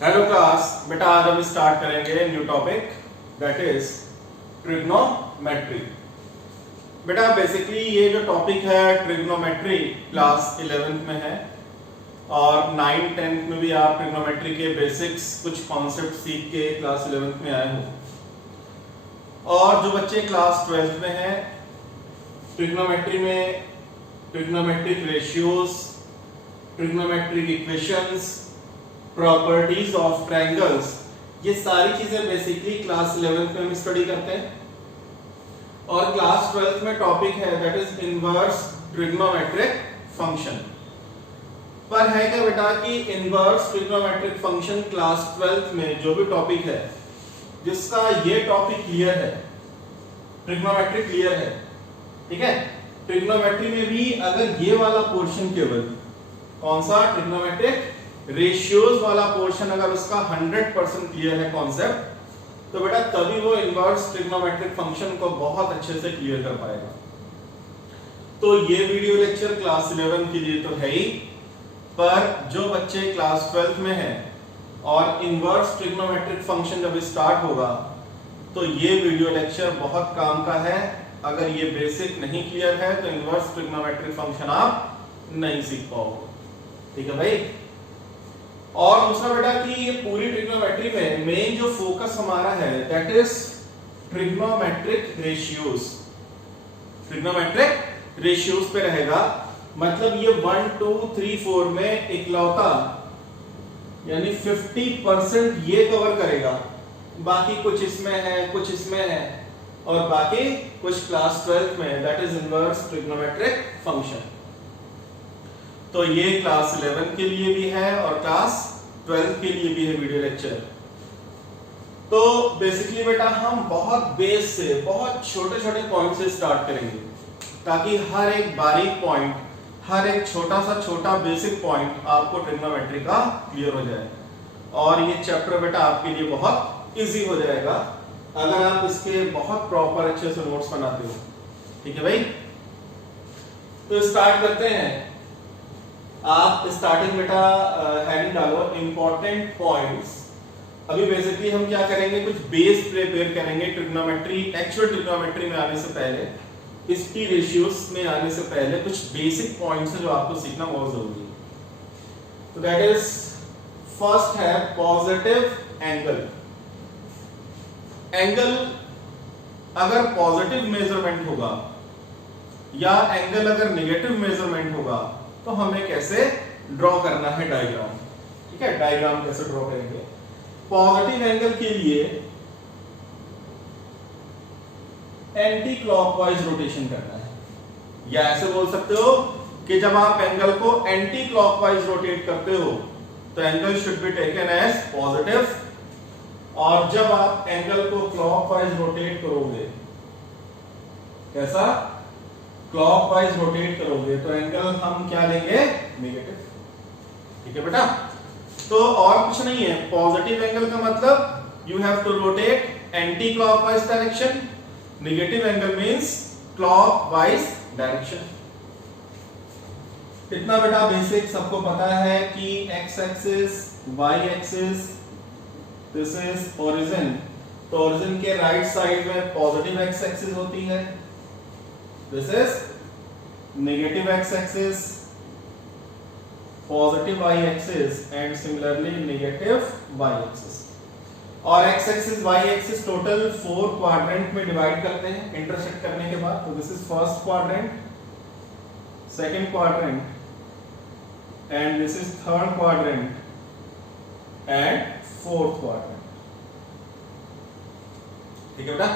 Hello class, बेटा आज हम स्टार्ट करेंगे new topic that is trigonometry. बेटा बेसिकली ये जो टॉपिक है ट्रिग्नोमेट्री क्लास 11th में है और 9th 10th में भी आप ट्रिग्नोमेट्री के बेसिक्स कुछ कॉन्सेप्ट सीख के क्लास 11th में आए हो। और जो बच्चे क्लास 12th में हैं ट्रिग्नोमेट्री में trigonometric ratios, trigonometric equations, properties of triangles, ये सारी चीजें बेसिकली क्लास 11th में हम स्टडी करते हैं। और क्लास 12th में टॉपिक है that is inverse trigonometric function. पर है क्या बेटा कि inverse trigonometric function class 12th में जो भी टॉपिक है जिसका ये टॉपिक क्लियर है, ट्रिग्नोमेट्री क्लियर है, ठीक है। ट्रिग्नोमेट्री में भी अगर ये वाला पोर्शन केवल कौन सा ट्रिग्नोमेट्रिक रेशियोज वाला पोर्शन अगर उसका 100% क्लियर है कॉन्सेप्ट, तो बेटा तभी वो इनवर्स ट्रिग्नोमेट्रिक फंक्शन को बहुत अच्छे से क्लियर कर पाएगा। तो ये वीडियो लेक्चर क्लास 11 के लिए तो है ही, पर जो बच्चे क्लास 12th में हैं और इनवर्स ट्रिग्नोमेट्रिक फंक्शन जब स्टार्ट होगा तो ये वीडियो लेक्चर बहुत काम का है। अगर ये बेसिक नहीं क्लियर है तो इनवर्स ट्रिग्नोमेट्रिक फंक्शन आप नहीं सीख पाओगे, ठीक है भाई। और दूसरा बेटा कि ये पूरी ट्रिग्नोमेट्री में मेन जो फोकस हमारा है that is trigonometric ratios. Trigonometric ratios पे रहेगा, मतलब ये 1 2 3 4 में इकलौता यानी 50% ये कवर करेगा, बाकी कुछ इसमें है, कुछ इसमें है और बाकी कुछ क्लास 12th में that is inverse trigonometric function. तो ये क्लास 11 के लिए भी है और क्लास 12 के लिए भी है वीडियो लेक्चर। तो बेसिकली बेटा हम बहुत बेस से, बहुत छोटे छोटे पॉइंट से स्टार्ट करेंगे ताकि हर एक बारीक पॉइंट, हर एक छोटा सा छोटा बेसिक पॉइंट आपको ट्रिग्नोमेट्री का क्लियर हो जाए। और ये चैप्टर बेटा आपके लिए बहुत इजी हो जाएगा अगर आप इसके बहुत प्रॉपर अच्छे से नोट्स बनाते हो, ठीक है भाई। तो स्टार्ट करते हैं। आप स्टार्टिंग बेटा हेडिंग डालो इंपॉर्टेंट पॉइंट्स। अभी बेसिकली हम क्या करेंगे, कुछ बेस प्रिपेयर करेंगे ट्रिग्नोमेट्री, एक्चुअल ट्रिग्नोमेट्री में आने से पहले, इसकी रेशियोज में आने से पहले कुछ बेसिक पॉइंट्स हैं जो आपको सीखना बहुत जरूरी है। तो दैट इज फर्स्ट है पॉजिटिव एंगल। एंगल अगर पॉजिटिव मेजरमेंट होगा या एंगल अगर नेगेटिव मेजरमेंट होगा तो हमें कैसे ड्रॉ करना है डायग्राम, ठीक है। डायग्राम कैसे ड्रॉ करेंगे। पॉजिटिव एंगल के लिए एंटी क्लॉकवाइज रोटेशन करना है, या ऐसे बोल सकते हो कि जब आप एंगल को एंटी क्लॉकवाइज रोटेट करते हो तो angle should be taken as positive, और जब आप एंगल को क्लॉकवाइज रोटेट करोगे, कैसा क्लॉकवाइज रोटेट करोगे तो एंगल हम क्या लेंगे, नेगेटिव, ठीक है बेटा। तो और कुछ नहीं है, पॉजिटिव एंगल का मतलब you have to rotate anti clockwise direction, negative angle means clockwise direction. इतना बेटा बेसिक सबको पता है कि X axis, Y axis, this is origin. तो ओरिजिन के राइट साइड में पॉजिटिव एक्स एक्सिस होती है, this is negative X axis, positive Y axis and similarly negative Y axis. और X axis Y axis total 4 quadrant में divide करते हैं intersect करने के बाद। तो this is first quadrant, second quadrant and this is third quadrant and fourth quadrant, ठीक है बेटा।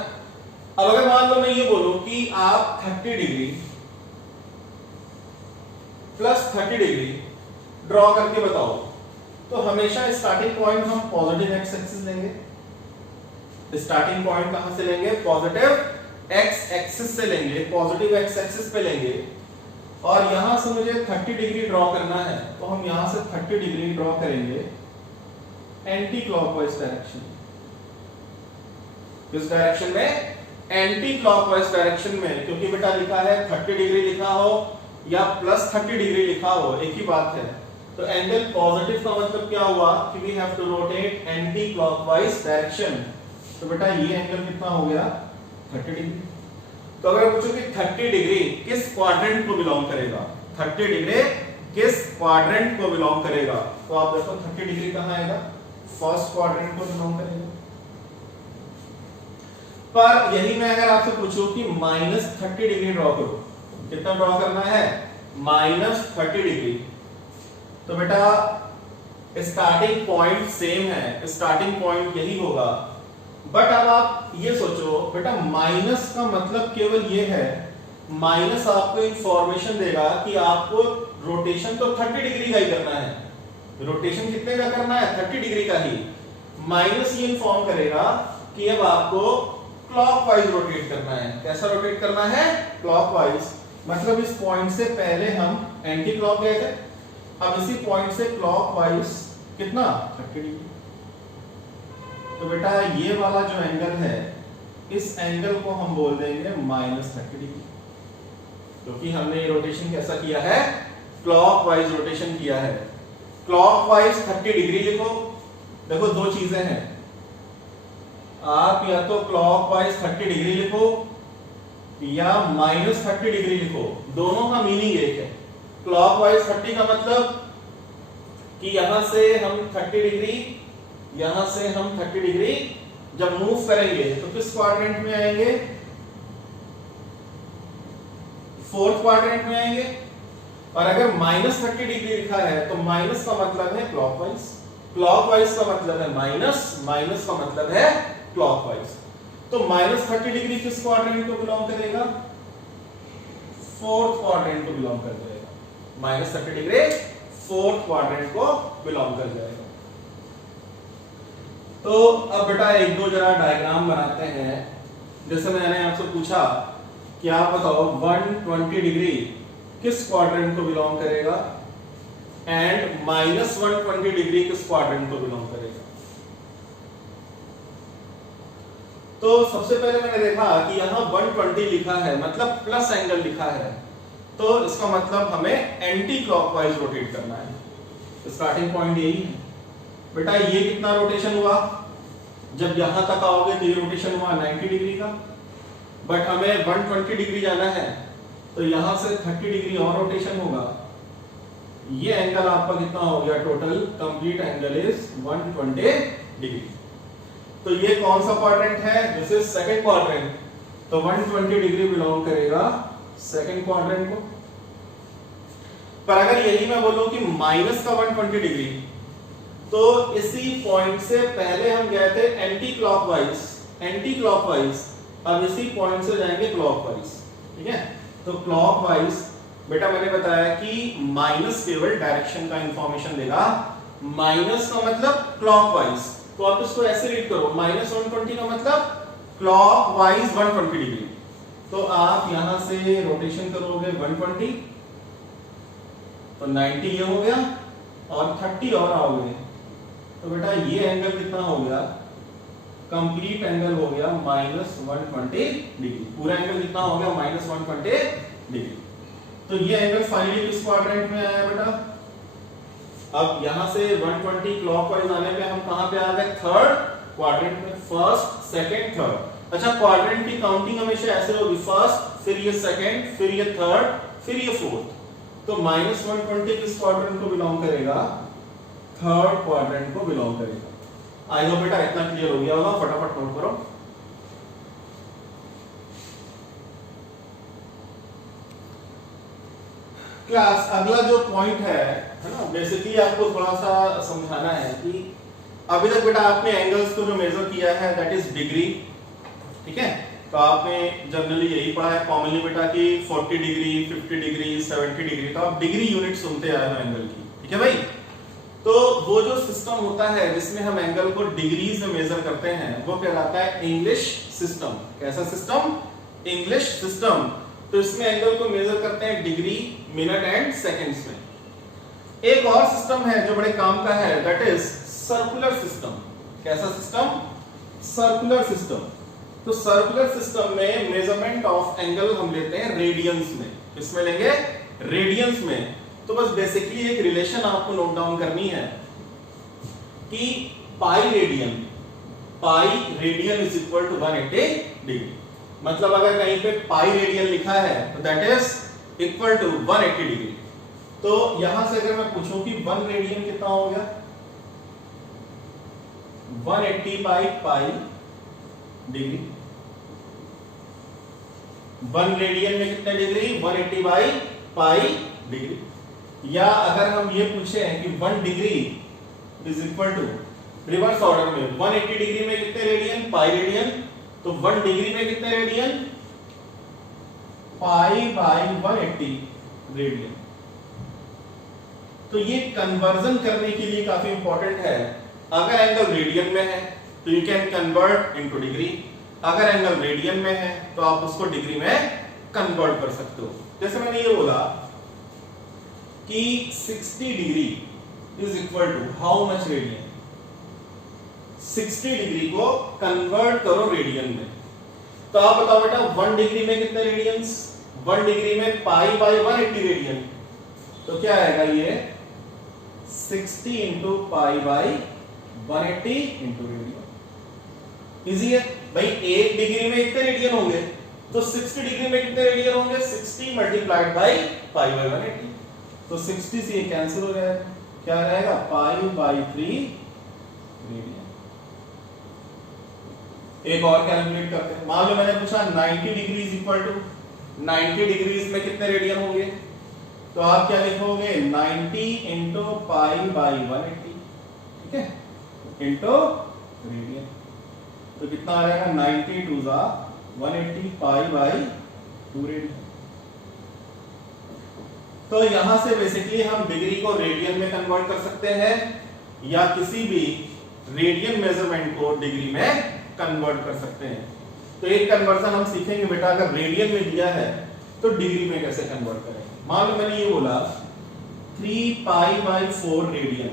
अब अगर मान लो मैं ये बोलूं कि आप 30 डिग्री प्लस 30 डिग्री ड्रॉ करके बताओ, तो हमेशा स्टार्टिंग पॉइंट हम पॉजिटिव एक्स एक्सिस लेंगे। स्टार्टिंग पॉइंट कहां से लेंगे, पॉजिटिव एक्स एक्सिस से लेंगे, पॉजिटिव एक्स एक्सिस पे लेंगे। और यहां से मुझे 30 डिग्री ड्रॉ करना है तो हम यहां से 30 डिग्री ड्रॉ करेंगे एंटी क्लॉकवाइज डायरेक्शन। किस डायरेक्शन में, एंटी क्लॉकवाइज डायरेक्शन में, क्योंकि बेटा लिखा है 30 डिग्री लिखा हो या प्लस 30 डिग्री लिखा हो एक ही बात है। तो एंगल पॉजिटिव का मतलब क्या हुआ कि we have to rotate anti clockwise direction. तो बेटा ये एंगल कितना हो गया 30 डिग्री। तो अगर पूछो कि 30 डिग्री किस क्वाड्रेंट को बिलोंग करेगा, 30 डिग्री किस क्वाड्रेंट को बिलोंग करेगा, तो आप देखो 30 डिग्री कहां आएगा, फर्स्ट क्वाड्रेंट को बिलोंग करेगा। पर यही मैं अगर आपसे पूछूं कि -30 डिग्री ड्रॉ करो, कितना ड्रॉ करना है, -30 डिग्री, तो बेटा स्टार्टिंग पॉइंट सेम है, स्टार्टिंग पॉइंट यही होगा। बट अब आप ये सोचो बेटा माइनस का मतलब केवल ये है, माइनस आपको इंफॉर्मेशन देगा कि आपको रोटेशन तो 30 डिग्री का ही करना है, रोटेशन कितने का करना है 30 डिग्री का ही। माइनस ये इन्फॉर्म करेगा कि अब आपको क्लॉकवाइज रोटेट करना है। कैसा रोटेट करना है, क्लॉकवाइज। मतलब इस पॉइंट से पहले हम एंटी क्लॉक गए थे, अब इसी पॉइंट से क्लॉकवाइज कितना 30 डिग्री। तो बेटा ये वाला जो एंगल है, इस एंगल को हम बोल देंगे -30 डिग्री, क्योंकि हमने ये रोटेशन कैसा किया है, क्लॉकवाइज रोटेशन किया है। क्लॉकवाइज 30 डिग्री लिखो। देखो दो चीजें हैं, आप या तो क्लॉकवाइज 30 डिग्री लिखो या -30 डिग्री लिखो, दोनों का मीनिंग एक है। क्लॉकवाइज 30 का मतलब कि यहां से हम 30 डिग्री, यहां से हम 30 डिग्री जब मूव करेंगे तो किस क्वाड्रेंट में आएंगे, फोर्थ क्वाड्रेंट में आएंगे। और अगर -30 डिग्री लिखा है तो माइनस का मतलब है क्लॉकवाइज, क्लॉकवाइज का मतलब है माइनस, माइनस का मतलब है क्लॉकवाइज। तो -30 डिग्री किस क्वाड्रेंट को बिलोंग करेगा, फोर्थ क्वाड्रेंट को बिलोंग कर जाएगा। -30 डिग्री फोर्थ क्वाड्रेंट को बिलोंग कर जाएगा। तो अब बेटा एक दो जरा डायग्राम बनाते हैं। जैसे मैंने आपसे पूछा कि आप बताओ 120 डिग्री किस क्वाड्रेंट को बिलोंग करेगा एंड -120 डिग्री किस क्वाड्रेंट को बिलोंग करेगा। तो सबसे पहले मैंने देखा कि यहाँ 120 लिखा है, मतलब प्लस एंगल लिखा है, तो इसका मतलब हमें एंटी क्लॉकवाइज रोटेट करना है। स्टार्टिंग पॉइंट यही है। बेटा ये कितना रोटेशन हुआ, जब यहां तक आओगे तो ये रोटेशन हुआ 90 डिग्री का, बट हमें 120 डिग्री जाना है तो यहां से 30 डिग्री और रोटेशन होगा। ये एंगल आपका कितना हो गया, total complete angle is 120 degree. तो ये कौन सा क्वाड्रेंट है, दिस इज सेकंड क्वाड्रेंट, तो 120 डिग्री बिलोंग करेगा सेकंड क्वाड्रेंट को। पर अगर यही मैं बोलूं कि माइनस का 120 डिग्री, तो इसी पॉइंट से पहले हम गए थे एंटी क्लॉकवाइज, एंटी क्लॉकवाइज, अब इसी पॉइंट से जाएंगे क्लॉकवाइज, ठीक है। तो क्लॉकवाइज बेटा मैंने बताया कि माइनस केवल डायरेक्शन का इंफॉर्मेशन देगा, माइनस का मतलब क्लॉकवाइज, तो आप इसको ऐसे रीड करो, -120 का मतलब क्लॉकवाइज 120 डिग्री। तो आप यहां से रोटेशन करोगे 120, तो 90 ये हो गया और 30 और आओगे, तो बेटा ये एंगल कितना हो गया, कंप्लीट एंगल हो गया -120 डिग्री। पूरा एंगल कितना हो गया, -120 डिग्री। तो ये एंगल फाइनली किस क्वाड्रेंट में आया बेटा, अब यहां से 120 क्लॉकवाइज आने पे हम कहां पे आ गए, थर्ड क्वाड्रेंट में, फर्स्ट सेकंड थर्ड। अच्छा क्वाड्रेंट की काउंटिंग हमेशा ऐसे होगी, फर्स्ट फिर ये सेकंड फिर ये थर्ड फिर ये फोर्थ। तो -120 किस क्वाड्रेंट को बिलोंग करेगा, थर्ड क्वाड्रेंट को बिलोंग करेगा। आई होप बेटा इतना क्लियर हो गया होगा, फटाफट नोट करो। क्लास अगला जो पॉइंट है ना, बेसिकली आपको थोड़ा सा समझाना है कि अभी तक बेटा आपने एंगल्स को जो मेजर किया है दैट इज डिग्री, ठीक है। तो आपने जनरली यही पढ़ा है कॉमनली बेटा कि 40 डिग्री, 50 डिग्री, 70 डिग्री, तो आप डिग्री यूनिट सुनते आए हो एंगल की, ठीक है भाई। तो वो जो सिस्टम होता है जिसमें हम एंगल को डिग्रीज में मेजर करते हैं वो कहलाता है इंग्लिश सिस्टम। कैसा सिस्टम, इंग्लिश सिस्टम। तो इसमें एंगल को मेजर करते हैं डिग्री, मिनट एंड सेकंड्स में। एक और सिस्टम है जो बड़े काम का है, दैट इज सर्कुलर सिस्टम। कैसा सिस्टम, सर्कुलर सिस्टम। तो सर्कुलर सिस्टम में मेजरमेंट ऑफ एंगल हम लेते हैं रेडियंस में। किसमें लेंगे, रेडियंस में। तो बस बेसिकली एक रिलेशन आपको नोट डाउन करनी है कि pi radian is equal to 180 degree. मतलब अगर कहीं पे पाई रेडियन लिखा है तो that is equal to 180 degree. तो यहां से अगर मैं पूछूं कि 1 रेडियन कितना हो गया, 180 बाई पाई डिग्री। 1 रेडियन में कितने डिग्री, 180 बाई पाई डिग्री। या अगर हम ये पूछे कि 1 degree is equal to reverse order में 180 डिग्री में कितने रेडियन, पाई रेडियन, तो 1 डिग्री में कितने रेडियन, पाई बाई 180 रेडियन। तो ये कन्वर्जन करने के लिए काफी इंपॉर्टेंट है। अगर एंगल रेडियन में है तो you can convert into degree, अगर एंगल रेडियन में है तो आप उसको डिग्री में कन्वर्ट कर सकते हो। जैसे मैंने ये बोला कि 60 degree is equal to how much radian, 60 degree को कन्वर्ट करो रेडियन में। तो आप बताओ बेटा 1 डिग्री में कितने रेडियंस, 1 डिग्री में पाई बाई 180 रेडियन, तो क्या आएगा ये 60 into pi by 180 into radian. Easy है भाई, 1 डिग्री में कितने रेडियन होंगे, तो 60 डिग्री में कितने रेडियन होंगे, 60 मल्टीप्लाइड बाई पाई बाई 180। तो 60 से ये कैंसिल हो जाएगा, क्या रहेगा पाई बाई 3 रेडियन। एक और कैलकुलेट करते हैं। मान लो मैंने पूछा 90 degree is equal to, 90 degrees में कितने रेडियन होंगे, तो आप क्या लिखोगे 90 इंटू पाई बाई 180, ठीक है, इंटू रेडियन। तो कितना आ जाएगा 90 टू जा 180 पाई बाई 2 रेडियन। तो यहां से बेसिकली हम डिग्री को रेडियन में कन्वर्ट कर सकते हैं या किसी भी रेडियन मेजरमेंट को डिग्री में कन्वर्ट कर सकते हैं। तो एक कन्वर्जन हम सीखेंगे बेटा, अगर रेडियन में दिया है तो डिग्री में कैसे कन्वर्ट करेंगे। मान लो मैंने ये बोला 3 pi by 4 radian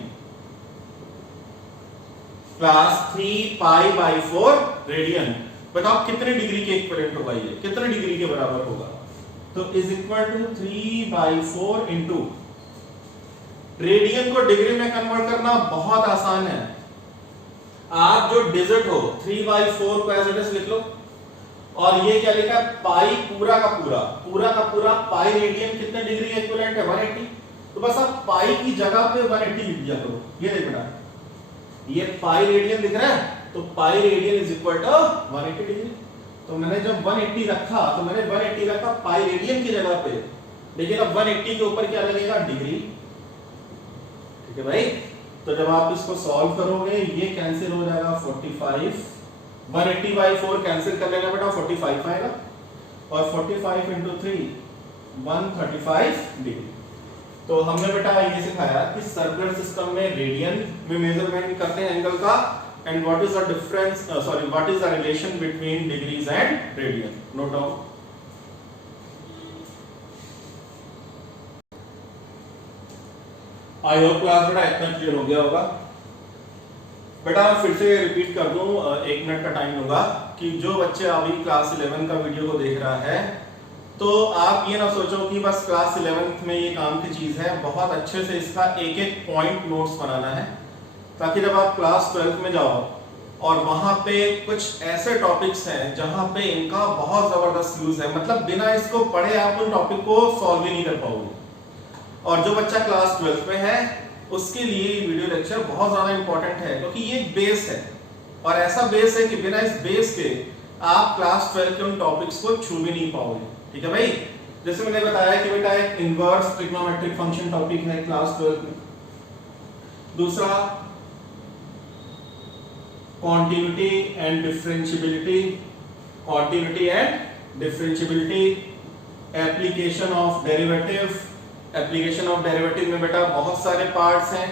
plus 3 pi by 4 radian, बताओ कितने डिग्री के इक्विवेलेंट होगा, ये कितने डिग्री के बराबर होगा, तो is equal to 3 by 4 into radian को डिग्री में कन्वर्ट करना बहुत आसान है। आप जो डिजिट हो 3 बाई 4 को एज इट इज लिख लो, और ये क्या लिखा है पाई पूरा का पूरा पाई रेडियन कितने डिग्री का इक्विवेलेंट है 180। तो बस आप पाई की जगह पे 180 लिख दिया करो। ये देख बेटा, ये पाई रेडियन दिख रहा है, तो pi radian is equal to 180 degree. तो मैंने जब 180 रखा तो मैंने 180 रखा पाई रेडियन की जगह पे, लेकिन अब 180 के ऊपर क्या लगेगा डिग्री, ठीक है भाई। तो जब आप इसको सॉल्व करोगे ये कैंसिल हो जाएगा 45, 180 बाई 4 कैंसिल कर लेगा बेटा 45 आएगा, और 45 इंटू 3 135 डिग्री। तो हमने बेटा ये सिखाया कि सर्कुलर सिस्टम में रेडियन में मेजरमेंट करते हैं एंगल का, and what is the difference, what is the relation between degrees and radian. Note down. I hope class बेटा इतना क्लियर हो गया होगा। बेटा मैं फिर से रिपीट कर दूं, 1 मिनट का टाइम होगा, कि जो बच्चे अभी क्लास 11 का वीडियो को देख रहा है, तो आप ये ना सोचो कि बस क्लास 11 में ये काम की चीज है। बहुत अच्छे से इसका एक एक पॉइंट नोट्स बनाना है, ताकि जब आप क्लास 12 में जाओ और वहां पे कुछ ऐसे टॉपिक्स हैं जहां पे इनका बहुत जबरदस्त यूज है, मतलब बिना इसको पढ़े आप उन टॉपिक को सॉल्व ही नहीं कर पाओगे। और जो बच्चा क्लास 12 में है उसके लिए ये वीडियो लेक्चर बहुत ज्यादा इंपॉर्टेंट है, क्योंकि ये बेस है, और ऐसा बेस है कि बिना इस बेस के आप क्लास 12 के उन टॉपिक्स को छू भी नहीं पाओगे। ठीक है भाई। जैसे मैंने बताया कि बेटा एक इनवर्स ट्रिग्नोमेट्रिक फंक्शन टॉपिक है क्लास 12 में, दूसरा continuity and differentiability, continuity and differentiability, application of derivative. Application of derivative में बेटा बहुत सारे पार्ट्स हैं,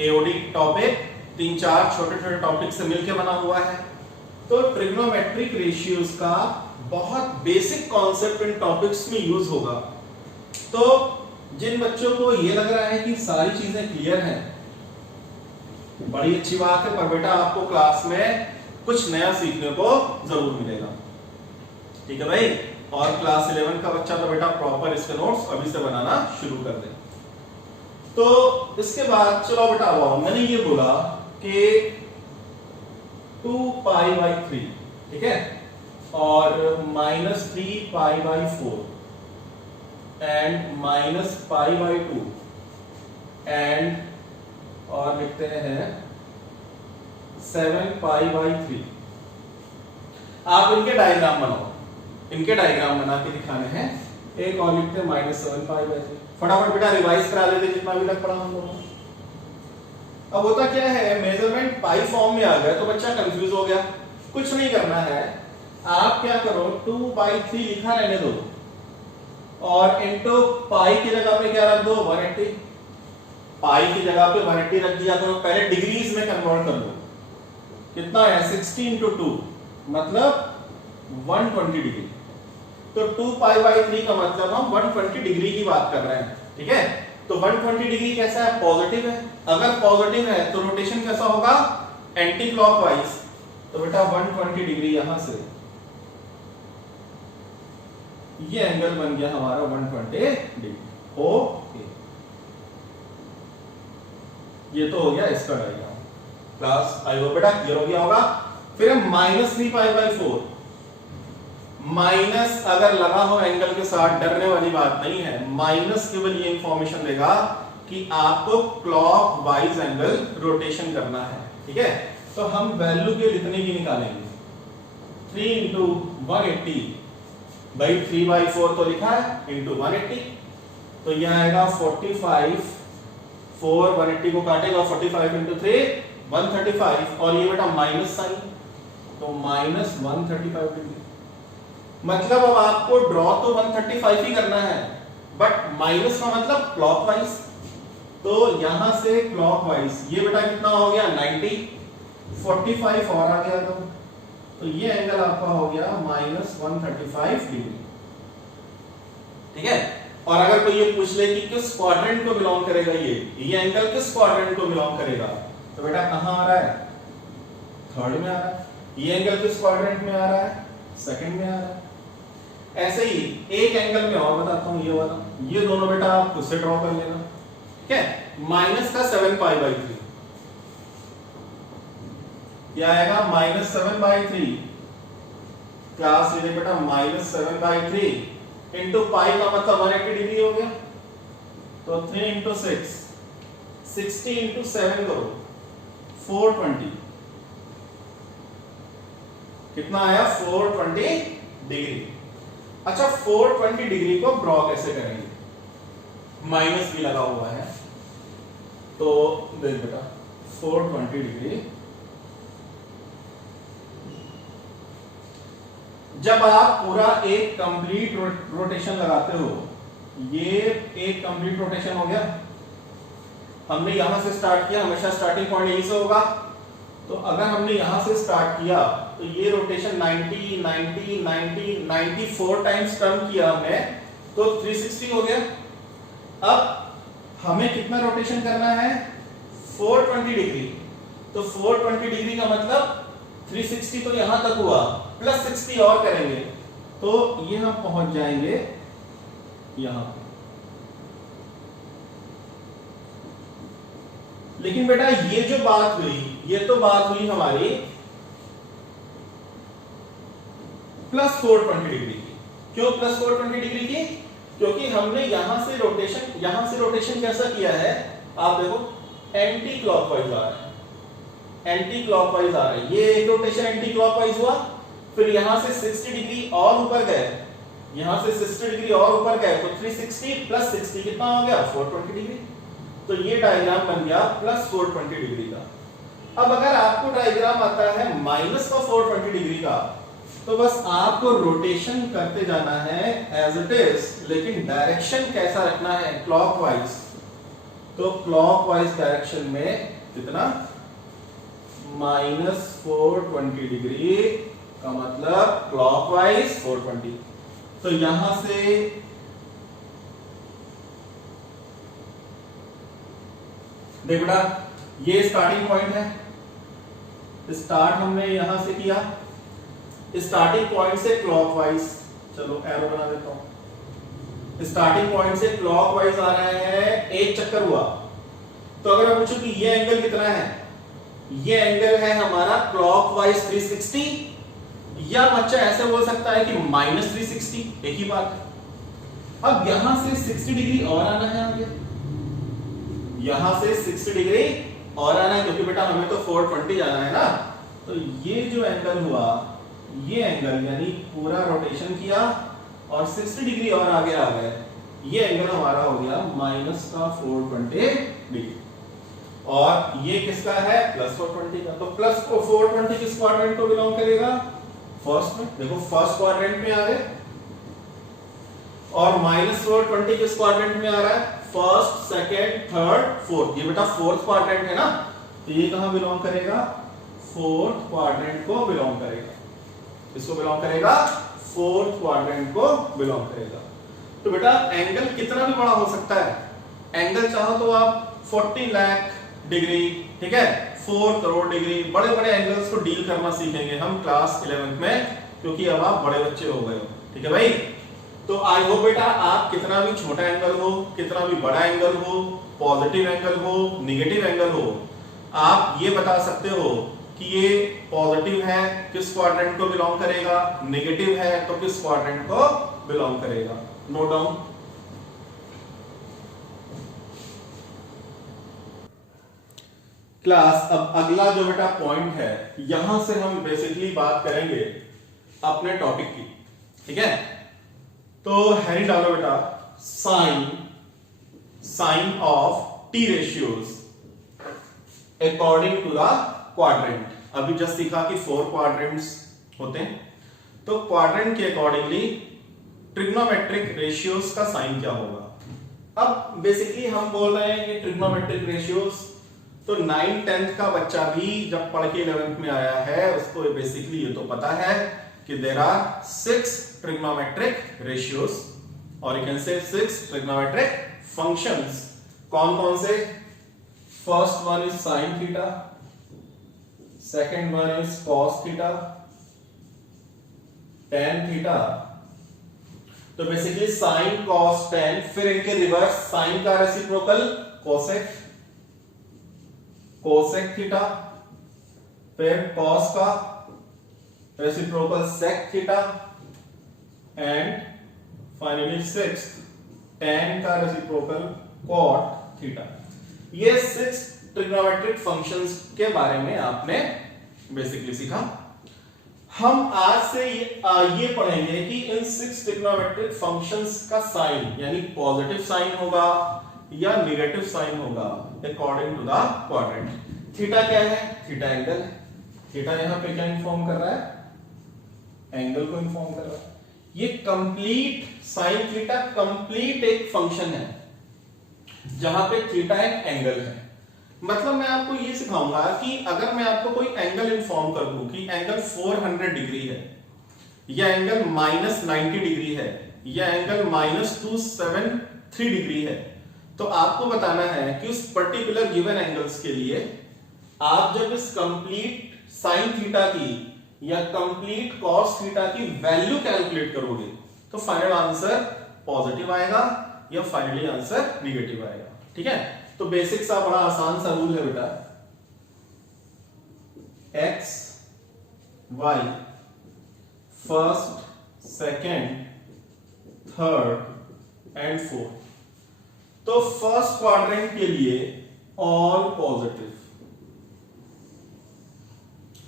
एओडी टॉपिक 3-4 छोटे-छोटे टॉपिक से मिलकर बना हुआ है। तो ट्रिग्नोमेट्रिक रेशियोज का बहुत बेसिक कॉन्सेप्ट इन टॉपिक्स में यूज होगा। तो जिन बच्चों को ये लग रहा है कि सारी चीजें क्लियर हैं, बड़ी अच्छी बात है, पर बेटा आपको क्लास में कुछ नया सीखने को जरूर मिलेगा। ठीक है भाई। और क्लास 11 का बच्चा तो बेटा प्रॉपर इसके नोट्स अभी से बनाना शुरू कर दे। तो इसके बाद चलो बेटा आओ, मैंने ये बोला कि 2 पाई बाई 3, ठीक है, और -3 pi by 4 and -pi by 2 and और लिखते हैं 7 पाई बाई 3। आप इनके डायग्राम बनाओ, इनके डायग्राम बना के दिखाने हैं। एक और लिखते हैं -7 पाई बाई 3। फटाफट बेटा रिवाइज करा लेते जितना भी तक पढ़ा हम लोगों। अब होता क्या है, मेजरमेंट पाई फॉर्म में आ गया तो बच्चा कंफ्यूज हो गया। कुछ नहीं करना है, आप क्या करो 2/3 लिखा रहने दो और इनटू पाई की जगह पे क्या रख दो 180। पाई की जगह पे 180 रख दिया करो, पहले डिग्रीज में कन्वर्ट कर लो। कितना है 60 इंटू 2 मतलब 120 डिग्री। तो 2 पाई बाई 3 का मतलब हम 120 डिग्री की बात कर रहे हैं, ठीक है। तो 120 डिग्री कैसा है, पॉजिटिव है। अगर पॉजिटिव है तो रोटेशन कैसा होगा, एंटी क्लॉकवाइज। तो बेटा 120 डिग्री यहां से ये एंगल बन गया हमारा 120 डिग्री। ओके, ये तो हो गया इसका डायग्राम। क्लास आई होप बेटा क्लियर हो गया होगा। फिर हम -3 पाई बाई 4, माइनस अगर लगा हो एंगल के साथ डरने वाली बात नहीं है। माइनस केवल ये इंफॉर्मेशन देगा कि आपको क्लॉक वाइज एंगल रोटेशन करना है, ठीक है। तो हम वैल्यू के इतने की निकालेंगे, 3 इंटू 180 भाई 3/4 तो लिखा है इंटू 180, तो यह आएगा 45। 4 180 को काटेगा, 45 इंटू 3 135, और ये बेटा माइनस साइन, तो -135 डिग्री। मतलब अब आपको ड्रॉ तो 135 ही करना है, बट माइनस का मतलब क्लॉकवाइज। तो यहां से क्लॉकवाइज ये बेटा कितना हो गया 90, 45 और आ गया तो ये एंगल आपका हो गया -135 डिग्री, ठीक है। और अगर कोई ये पूछ ले कि किस क्वाड्रेंट को बिलोंग करेगा ये एंगल किस क्वाड्रेंट को बिलोंग करेगा, तो बेटा कहां आ रहा है, थर्ड में आ रहा है। ये एंगल किस क्वाड्रेंट में आ रहा है, सेकंड में आ रहा है। ऐसे ही एक एंगल में और बताता हूं, ये वाला, ये दोनों बेटा आप खुद से ड्रॉ कर लेना, ठीक है। माइनस का 7 पाई बाई 3 क्या आएगा -7/3। क्लास ये बेटा -7/3 इंटू पाई का मतलब 180 डिग्री हो गया, तो 3 इंटू 6 60 इंटू 7 करो 420, कितना आया 420 डिग्री। अच्छा 420 डिग्री को ड्रॉ कैसे करेंगे, माइनस भी लगा हुआ है, तो देख बेटा 420 डिग्री जब आप पूरा एक कंप्लीट रोटेशन लगाते हो, ये एक कंप्लीट रोटेशन हो गया। हमने यहां से स्टार्ट किया, हमेशा स्टार्टिंग पॉइंट यहीं से होगा। तो अगर हमने यहां से स्टार्ट किया तो ये रोटेशन 90 90 90 94 टाइम्स टर्न किया हमने, तो 360 हो गया। अब हमें कितना रोटेशन करना है 420 डिग्री, तो 420 डिग्री का मतलब 360 तो यहां तक हुआ, प्लस 60 और करेंगे तो ये हम पहुंच जाएंगे यहां पे। लेकिन बेटा ये जो बात हुई, ये तो बात हुई हमारी प्लस 420 डिग्री की। क्यों प्लस 420 डिग्री की, क्योंकि हमने यहां से रोटेशन कैसा किया है, आप देखो एंटी क्लॉकवाइज आ रहा है, एंटी क्लॉकवाइज आ रहा है। ये एक रोटेशन एंटी क्लॉकवाइज हुआ, फिर यहां से 60 डिग्री और ऊपर गए, यहां से 60 डिग्री और ऊपर गए, तो 360 प्लस 60 कितना हो गया 420 डिग्री। तो ये डायग्राम बन गया प्लस 420 डिग्री का। अब अगर आपको डायग्राम आता है माइनस का 420 डिग्री का, तो बस आपको रोटेशन करते जाना है एज इट इज, लेकिन डायरेक्शन कैसा रखना है क्लॉकवाइज। तो क्लॉकवाइज डायरेक्शन में कितना -420 डिग्री का मतलब क्लॉकवाइज 420। तो यहां से देख बेटा ये स्टार्टिंग पॉइंट है, स्टार्ट हमने यहां से किया, स्टार्टिंग पॉइंट से क्लॉकवाइज, चलो एरो बना देता हूं, स्टार्टिंग पॉइंट से क्लॉकवाइज आ रहा है, एक चक्कर हुआ, तो अगर मैं पूछूं कि ये एंगल कितना है, ये एंगल है हमारा क्लॉकवाइज 360, या बच्चा ऐसे बोल सकता है कि -360, एक ही बात है। अब यहां से 60 डिग्री और आना है आगे, यहां से 60 डिग्री और आना है, क्योंकि बेटा हमें तो 420 जाना है ना। तो ये जो एंगल हुआ, ये एंगल यानी पूरा रोटेशन किया और 60 डिग्री और आगे आ गए, ये एंगल हमारा हो गया माइनस का 420 डिग्री, और ये किसका है, प्लस 420 का। तो प्लस 420 किस क्वाड्रेंट को बिलोंग करेगा, फर्स्ट में। देखो फर्स्ट क्वाड्रेंट में आ गए, और माइनस 420 किस क्वाड्रेंट में आ रहा है, फर्स्ट, सेकेंड, थर्ड, फोर्थ। ये बेटा फोर्थ क्वाड्रेंट है ना, तो ये कहां बिलोंग करेगा, फोर्थ क्वाड्रेंट को बिलोंग करेगा। इसको बिलोंग करेगा, फोर्थ क्वाड्रेंट को बिलोंग करेगा। तो बेटा एंगल कितना भी बड़ा हो सकता है, एंगल चाहो तो आप 40 लाख डिग्री, ठीक है, 4 करोड़ डिग्री, बड़े बड़े एंगल्स को डील करना सीखेंगे हम क्लास 11th में, क्योंकि अब आप बड़े बच्चे हो गए हो, ठीक है भाई। तो आई होप बेटा आप कितना भी छोटा एंगल हो, कितना भी बड़ा एंगल हो, पॉजिटिव एंगल हो, निगेटिव एंगल हो, आप ये बता सकते हो कि ये पॉजिटिव है किस क्वाड्रेंट को बिलोंग करेगा, नेगेटिव है तो किस क्वाड्रेंट को बिलोंग करेगा। Note down. क्लास अब अगला जो बेटा पॉइंट है, यहां से हम बेसिकली बात करेंगे अपने टॉपिक की, ठीक है। तो हैरी डालो बेटा, sign of T ratios according to the quadrant. अभी जस्ट सीखा कि 4 क्वाड्रेंट्स होते हैं, तो क्वाड्रेंट के अकॉर्डिंगली ट्रिग्नोमेट्रिक रेशियोज का साइन क्या होगा। अब बेसिकली हम बोल रहे हैं कि ट्रिग्नोमेट्रिक रेशियोज, तो 9th-10th का बच्चा भी जब पढ़ के 11th में आया है उसको बेसिकली ये तो पता है कि देयर आर 6 ट्रिग्नोमेट्रिक रेशियोज, और you can say 6 trigonometric functions. कौन कौन से, first one is sine theta, second one is cos theta, tan theta. तो बेसिकली साइन, कॉस, टेन, फिर इनके रिवर्स, साइन का रेसिप्रोकल कोसेक, कोसेक थीटा, फिर cos का reciprocal sec theta, and finally sixth tan का रेसिप्रोकल कॉट थीटा। ये 6 trigonometric functions के बारे में आपने बेसिकली सीखा। हम आज से ये पढ़ेंगे कि इन 6 ट्रिग्नोमेट्रिक फंक्शंस का साइन यानी पॉजिटिव साइन होगा या नेगेटिव साइन होगा according to the quadrant. Theta क्या है, थीटा एंगल है। थीटा यहां पे क्या इंफॉर्म कर रहा है, एंगल को इंफॉर्म कर रहा है। ये कंप्लीट साइन थीटा कंप्लीट एक फंक्शन है जहां पे थीटा एक एंगल है। मतलब मैं आपको ये सिखाऊंगा कि अगर मैं आपको कोई एंगल इंफॉर्म कर दूं कि एंगल 400 डिग्री है, या एंगल -90 डिग्री है, या एंगल -273 डिग्री है, तो आपको बताना है कि उस पर्टिकुलर गिवन एंगल्स के लिए आप जब इस कंप्लीट साइन थीटा की या कंप्लीट कॉस थीटा की वैल्यू कैलकुलेट करोगे तो फाइनल आंसर पॉजिटिव आएगा या फाइनली आंसर नेगेटिव आएगा। ठीक है, तो बेसिक सा बड़ा आसान सा रूल है बेटा, x y first, second, third and fourth. तो फर्स्ट क्वाड्रेंट के लिए ऑल पॉजिटिव।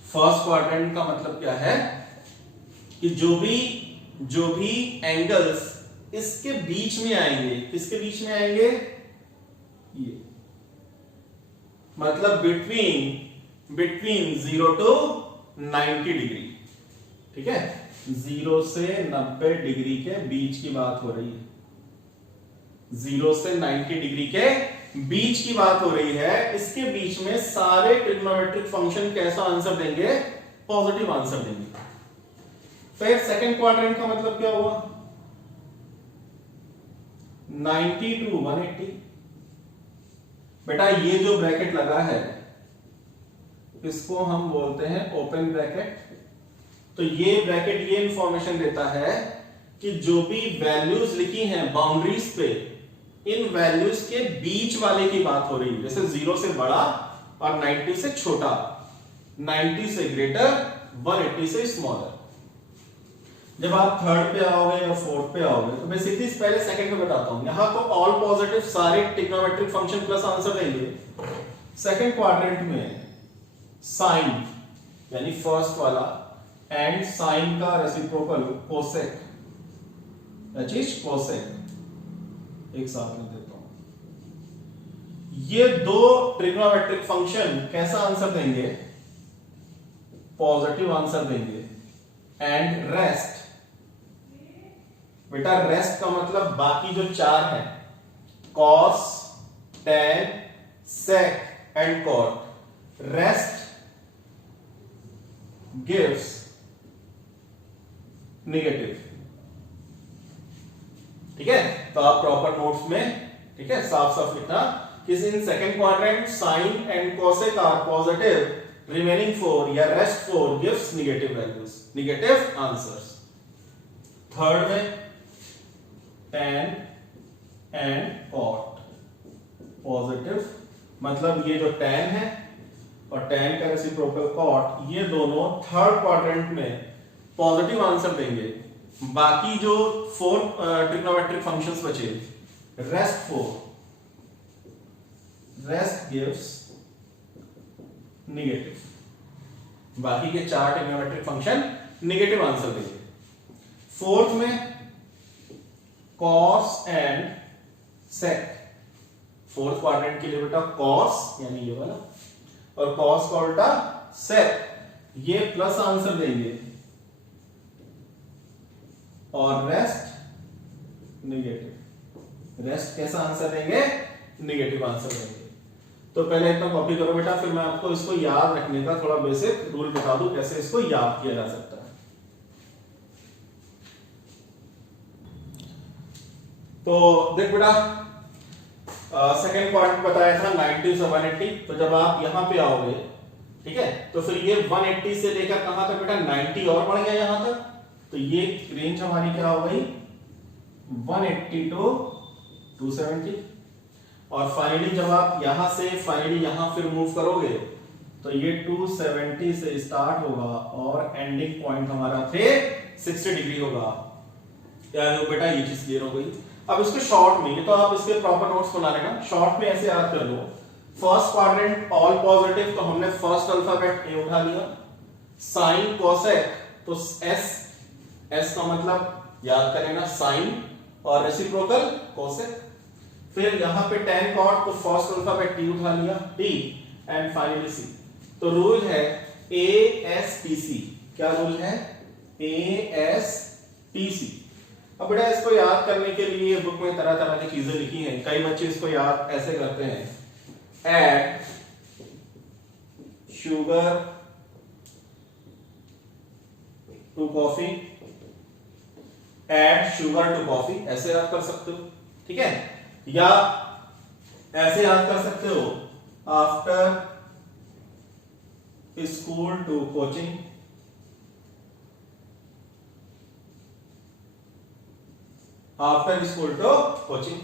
फर्स्ट क्वाड्रेंट का मतलब क्या है कि जो भी एंगल्स इसके बीच में आएंगे, किसके बीच में आएंगे, ये मतलब बिटवीन 0 to 90 डिग्री। ठीक है, 0 से 90 डिग्री के बीच की बात हो रही है। 0 से 90 डिग्री के बीच की बात हो रही है। इसके बीच में सारे ट्रिग्नोमेट्रिक फंक्शन कैसा आंसर देंगे, पॉजिटिव आंसर देंगे। फिर सेकंड क्वाड्रेंट का मतलब क्या हुआ, 90 to 180। बेटा ये जो ब्रैकेट लगा है इसको हम बोलते हैं ओपन ब्रैकेट। तो ये ब्रैकेट ये इंफॉर्मेशन देता है कि जो भी वैल्यूज लिखी हैं बाउंड्रीज पे, इन वैल्यूज के बीच वाले की बात हो रही है, जैसे 0 से बड़ा और 90 से छोटा, 90 से ग्रेटर, 180 से स्मॉलर। जब आप थर्ड पे आओगे या फोर्थ पे आओगे तो बेसिकली पहले सेकंड पे बताता हूं। यहां तो ऑल पॉजिटिव सारे ट्रिग्नोमेट्रिक फंक्शन प्लस आंसर देंगे। सेकंड क्वाड्रेंट में साइन यानी फर्स्ट वाला एंड साइन का reciprocal cosec, that is cosec, एक साथ में देता हूं। ये दो ट्रिग्नोमेट्रिक फंक्शन कैसा आंसर देंगे? पॉजिटिव आंसर देंगे। एंड रेस्ट, बेटा रेस्ट का मतलब बाकी जो चार है, cos, tan, sec and cot, rest gives negative. ठीक है, तो आप प्रॉपर नोट्स में, ठीक है, साफ साफ लिखना कि in second quadrant sine and cosec are positive, remaining 4 या rest 4 gives negative values, negative answers. Third में tan and cot पॉजिटिव, मतलब ये जो tan है और tan का रेसिप्रोकल cot, ये दोनों थर्ड क्वाड्रेंट में पॉजिटिव आंसर देंगे। बाकी जो 4 ट्रिग्नोमेट्रिक फंक्शंस बचे, rest 4, rest gives नेगेटिव, बाकी के 4 ट्रिग्नोमेट्रिक फंक्शन नेगेटिव आंसर देंगे। फोर्थ में cos and sec, fourth quadrant के लिए बेटा कॉस यानी ये वाला और कॉस का उल्टा सेक, ये प्लस आंसर देंगे और रेस्ट नेगेटिव। रेस्ट कैसा आंसर देंगे? नेगेटिव आंसर देंगे। तो पहले इतना कॉपी करो बेटा, फिर मैं आपको इसको याद रखने का थोड़ा बेसिक रूल बता दूं कैसे इसको याद किया जा सकता है। तो देख बेटा, सेकंड क्वाड्रेंट बताया था 90 से 180, तो जब आप यहां पे आओगे, ठीक है, तो फिर ये 180 से लेकर कहां तक बेटा? 90 और बढ़ गया यहां तक, तो ये रेंज हमारी क्या हो गई? 180 टू 270। और फाइनली जब आप यहां से फाइनली यहां फिर मूव करोगे तो ये 270 से स्टार्ट होगा और एंडिंग पॉइंट हमारा 360 डिग्री होगा। यार बेटा ये चीज क्लियर हो गई। अब इसके शॉर्ट में, तो आप इसके प्रॉपर नोट्स बना लेना, शॉर्ट में ऐसे याद कर लो। फर्स्ट क्वाड्रेंट ऑल पॉजिटिव, तो हमने फर्स्ट अल्फाबेट ए उठा लिया। साइन कोसेक, तो एस का मतलब याद करेगा साइन और रेसिप्रोकल कोसेक। फिर यहां पे tan cot, तो फर्स्ट अल्फाबेट टी उठा लिया, टी एंड फाइनली सी। तो रूल है ASTC। क्या रूल है? ASTC। अब बेटा इसको याद करने के लिए बुक में तरह तरह की चीजें लिखी हैं। कई बच्चे इसको याद ऐसे करते हैं, add sugar to coffee, add sugar to coffee, ऐसे याद कर सकते हो, ठीक है। या ऐसे याद कर सकते हो, after school to coaching, after school to coaching.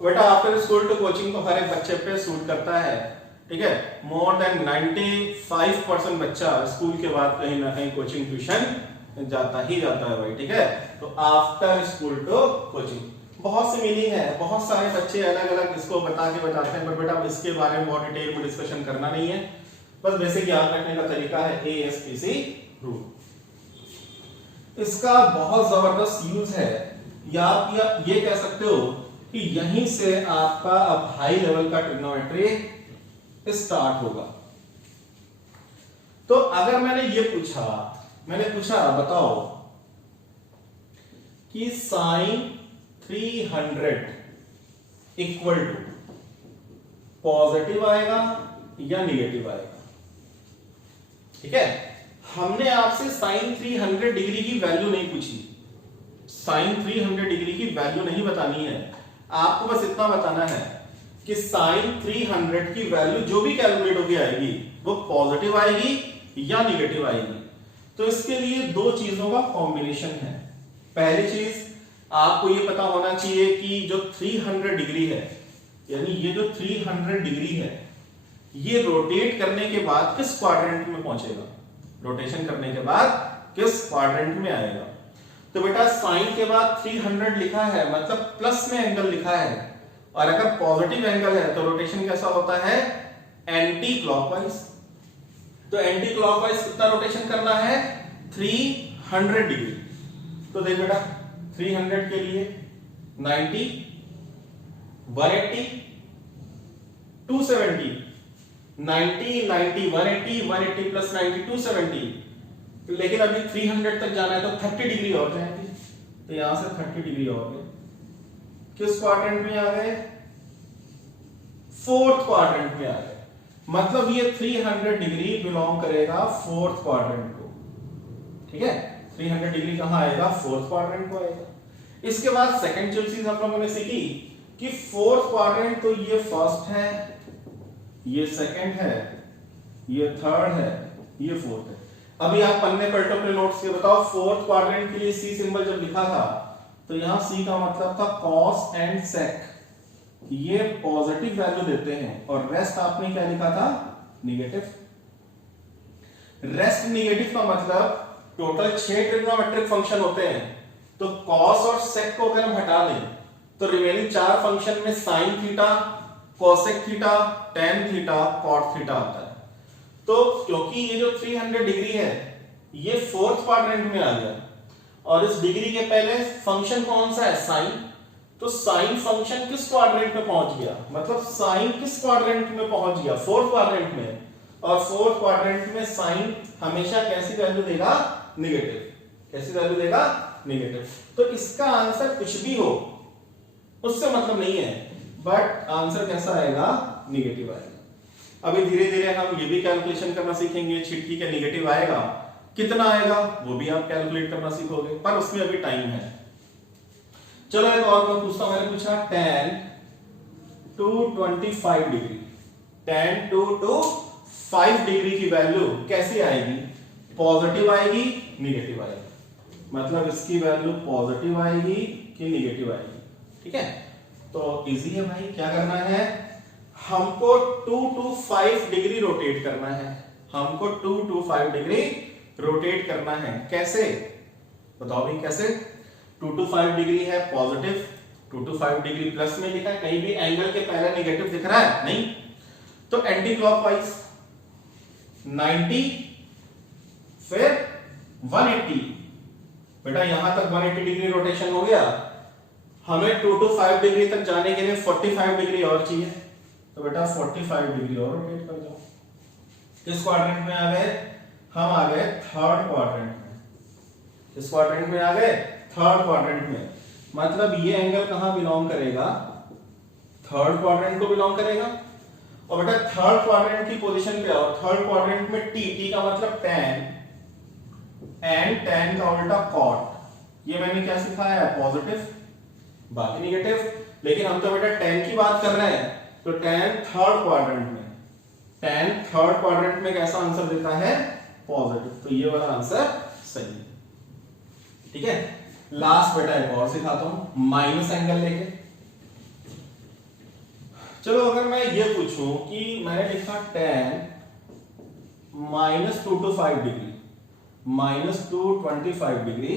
बेटा आफ्टर स्कूल टू कोचिंग तो हर एक बच्चे पे सूट करता है, ठीक है। मोर देन 95% बच्चा स्कूल के बाद कहीं ना कहीं कोचिंग ट्यूशन जाता ही जाता है भाई, ठीक है। तो आफ्टर स्कूल टू कोचिंग बहुत सी मीनिंग है, बहुत सारे बच्चे अलग अलग इसको बता के बताते हैं, बट बेटा इसके बारे में बहुत डिटेल में डिस्कशन करना नहीं है, बस बेसिक याद रखने का तरीका है ASTC रूल। इसका बहुत जबरदस्त यूज है, या आप ये कह सकते हो कि यहीं से आपका अब हाई लेवल का ट्रिग्नोमेट्री स्टार्ट होगा। तो अगर मैंने पूछा बताओ कि साइन 300 इक्वल टू पॉजिटिव आएगा या निगेटिव आएगा, ठीक है। हमने आपसे साइन 300 डिग्री की वैल्यू नहीं पूछी, साइन 300 डिग्री की वैल्यू नहीं बतानी है, आपको बस इतना बताना है कि साइन 300 की वैल्यू जो भी कैलकुलेट होगी आएगी वो पॉजिटिव आएगी या निगेटिव आएगी। तो इसके लिए दो चीजों का कॉम्बिनेशन है। पहली चीज आपको ये पता होना चाहिए कि जो 300 डिग्री है, यानी ये जो 300 डिग्री है, ये रोटेट करने के बाद किस क्वाड्रेंट में पहुंचेगा, रोटेशन करने के बाद किस क्वाड्रेंट में आएगा। तो बेटा साइन के बाद 300 लिखा है, मतलब प्लस में एंगल लिखा है, और अगर पॉजिटिव एंगल है तो रोटेशन कैसा होता है, एंटी क्लॉकवाइज। तो एंटी क्लॉकवाइज कितना रोटेशन करना है, 300 डिग्री। तो देख बेटा 300 के लिए 90, 180, 270, 90, 90, 180, 180 प्लस 90, 270। लेकिन अभी 300 तक जाना है तो 30 डिग्री और जाएंगे, तो यहां से 30 डिग्री और गए, किस क्वाड्रेंट में आ गए, फोर्थ क्वाड्रेंट में आ गए। मतलब ये 300 डिग्री बिलोंग करेगा फोर्थ क्वाड्रेंट को, ठीक है। 300 डिग्री कहां आएगा, फोर्थ क्वाड्रेंट को आएगा। इसके बाद सेकंड जो चीज हम लोगों ने सीखी कि फोर्थ क्वाड्रेंट, तो ये फर्स्ट है, ये सेकंड है, ये थर्ड है, ये फोर्थ है। अभी आप पन्ने पलटो अपने नोट्स के बताओ, फोर्थ क्वाड्रेंट के लिए सी सिंबल जब लिखा था तो यहां सी का मतलब था कॉस एंड सेक, ये पॉजिटिव वैल्यू देते हैं, और रेस्ट आपने क्या लिखा था, निगेटिव। रेस्ट निगेटिव का मतलब टोटल 6 ट्रिग्नोमेट्रिक फंक्शन होते हैं, तो कॉस और सेक को अगर हम हटा दें तो रिमेनिंग 4 फंक्शन में sine theta, cosec theta, tan theta, cot theta आता है। तो क्योंकि ये जो 300 डिग्री है ये फोर्थ क्वाड्रेंट में आ गया, और इस डिग्री के पहले फंक्शन कौन सा है, साइन। तो साइन फंक्शन किस क्वाड्रेंट में पहुंच गया, मतलब साइन किस क्वाड्रेंट में पहुंच गया, फोर्थ क्वाड्रेंट में। और फोर्थ क्वाड्रेंट में साइन हमेशा कैसी वैल्यू देगा, निगेटिव। कैसी वैल्यू देगा, निगेटिव। तो इसका आंसर कुछ भी हो उससे मतलब नहीं है, बट आंसर कैसा आएगा, निगेटिव आएगा। अभी धीरे धीरे हम ये भी कैलकुलेशन करना सीखेंगे, छिटकी का निगेटिव आएगा कितना आएगा वो भी आप कैलकुलेट करना सीखोगे, पर उसमें अभी टाइम है। चलो एक और मैं पूछता हूं, मैंने पूछा tan to 25 degree, tan to 5 degree की वैल्यू कैसी आएगी, पॉजिटिव आएगी, निगेटिव आएगी। मतलब इसकी वैल्यू पॉजिटिव आएगी कि निगेटिव आएगी, ठीक है। तो इजी है भाई, क्या करना है, हमको 2 to 5 डिग्री रोटेट करना है, हमको 2 to 5 डिग्री रोटेट करना है। कैसे बताओ भाई, कैसे। 2 to 5 डिग्री है पॉजिटिव, 2 to 5 डिग्री प्लस में लिखा है, कहीं भी एंगल के पहले नेगेटिव दिख रहा है नहीं, तो एंटी क्लॉकवाइज 90 फिर 180। बेटा यहां तक 180 डिग्री रोटेशन हो गया, हमें 2 to 5 डिग्री तक जाने के लिए 45 डिग्री और चाहिए, तो बेटा 45 डिग्री और रोटेट कर जाओ। किस क्वाड्रेंट में आ गए, हम आ गए थर्ड क्वाड्रेंट में। किस क्वाड्रेंट में आ गए, थर्ड क्वाड्रेंट में। मतलब ये एंगल कहां बिलोंग करेगा, थर्ड क्वाड्रेंट को बिलोंग करेगा। और बेटा थर्ड क्वाड्रेंट की पोजीशन पे आओ, थर्ड क्वाड्रेंट में टी का मतलब tan, एंड tan का उल्टा cot। ये मैंने क्या सिखाया है, पॉजिटिव बाकी निगेटिव, लेकिन हम तो बेटा tan की बात कर रहे हैं, तो tan थर्ड क्वाड्रेंट में, tan थर्ड क्वाड्रेंट में कैसा आंसर देता है, पॉजिटिव। तो ये वाला आंसर सही है, ठीक है। लास्ट बेटा एक और सिखाता हूं, माइनस एंगल लेके। चलो अगर मैं ये पूछूं कि मैंने लिखा tan -2 to 5 डिग्री, -225 डिग्री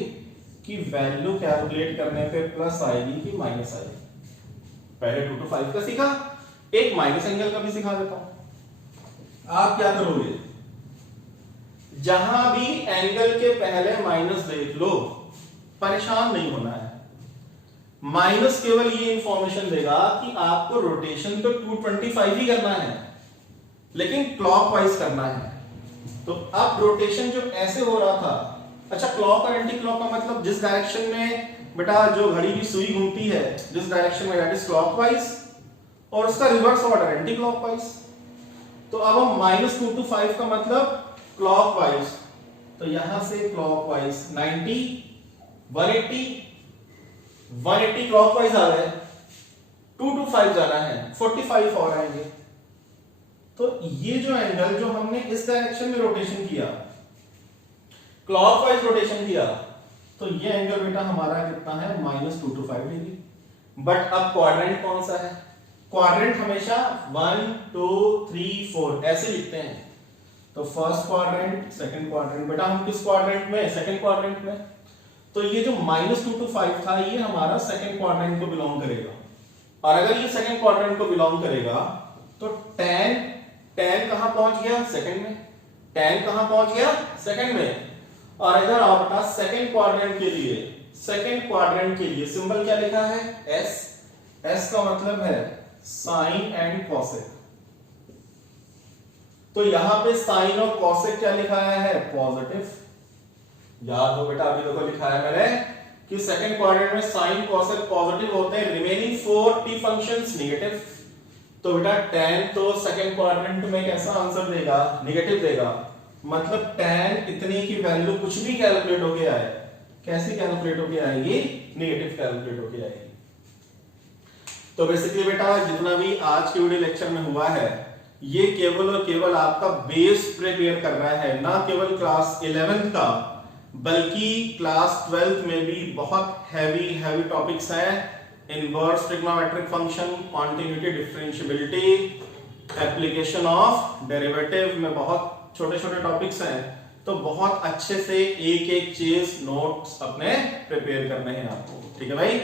की वैल्यू कैलकुलेट करने पे प्लस आएगी कि माइनस आएगी। पहले 2 to 5 का सीखा, एक माइनस एंगल का भी सिखा देता हूं। आप क्या करोगे, जहां भी एंगल के पहले माइनस देख लो, परेशान नहीं होना है। माइनस केवल ये इंफॉर्मेशन देगा कि आपको रोटेशन तो 225 ही करना है, लेकिन क्लॉकवाइज करना है। तो अब रोटेशन जो ऐसे हो रहा था, अच्छा क्लॉक और एंटी क्लॉक का मतलब जिस डायरेक्शन में बेटा जो घड़ी की सुई घूमती है, जिस डायरेक्शन में दैट इज क्लॉकवाइज, और उसका रिवर्स ऑर्डर एंटी क्लॉकवाइज। तो अब हम -2 to 5 का मतलब क्लॉकवाइज, तो यहां से क्लॉकवाइज 90, 180, 180 क्लॉकवाइज आ गए, 2 to 5 जाना है, 45 और आएंगे। तो ये जो एंगल जो हमने इस डायरेक्शन में रोटेशन किया, क्लॉकवाइज रोटेशन किया, तो ये एंगल बेटा हमारा कितना है -225 डिग्री। बट अब क्वाड्रेंट कौन सा है? क्वाड्रेंट हमेशा 1 2 3 4 ऐसे लिखते हैं। तो फर्स्ट क्वाड्रेंट, सेकंड क्वाड्रेंट। बेटा हम किस क्वाड्रेंट में? सेकंड क्वाड्रेंट में। तो ये जो -225 था ये हमारा सेकंड क्वाड्रेंट को बिलोंग करेगा। और अगर ये सेकंड क्वाड्रेंट को बिलोंग करेगा तो tan कहां पहुंच गया? सेकंड में। tan कहां पहुंच गया? सेकंड में। और इधर आओ बेटा सेकंड क्वाड्रेंट के लिए सिंबल क्या लिखा है? s का मतलब है साइन एंड कॉसेक। तो यहां पे साइन और कॉसेक क्या लिखा है? पॉजिटिव। याद हो बेटा, अभी देखो लिखा है मैंने कि सेकंड क्वाड्रेंट में साइन कॉसेक पॉजिटिव होते हैं, रिमेनिंग 4 t फंक्शंस नेगेटिव। तो बेटा tan तो सेकंड क्वाड्रेंट में कैसा आंसर देगा? नेगेटिव देगा। मतलब tan इतने की वैल्यू कुछ भी कैलकुलेट होके आए, कैसी कैलकुलेट होके आएगी? नेगेटिव कैलकुलेट होके आएगी। तो बेसिकली बेटा जितना भी आज के वीडियो लेक्चर में हुआ है ये केवल और केवल आपका बेस प्रिपेयर कर रहा है, ना केवल क्लास 11th का बल्कि क्लास 12th में भी बहुत हैवी टॉपिक्स हैं। Inverse trigonometric function, continuity, differentiability, application of derivative में बहुत छोटे टॉपिक्स हैं। तो बहुत अच्छे से एक चीज नोट्स अपने प्रिपेयर करने हैं आपको। ठीक है भाई।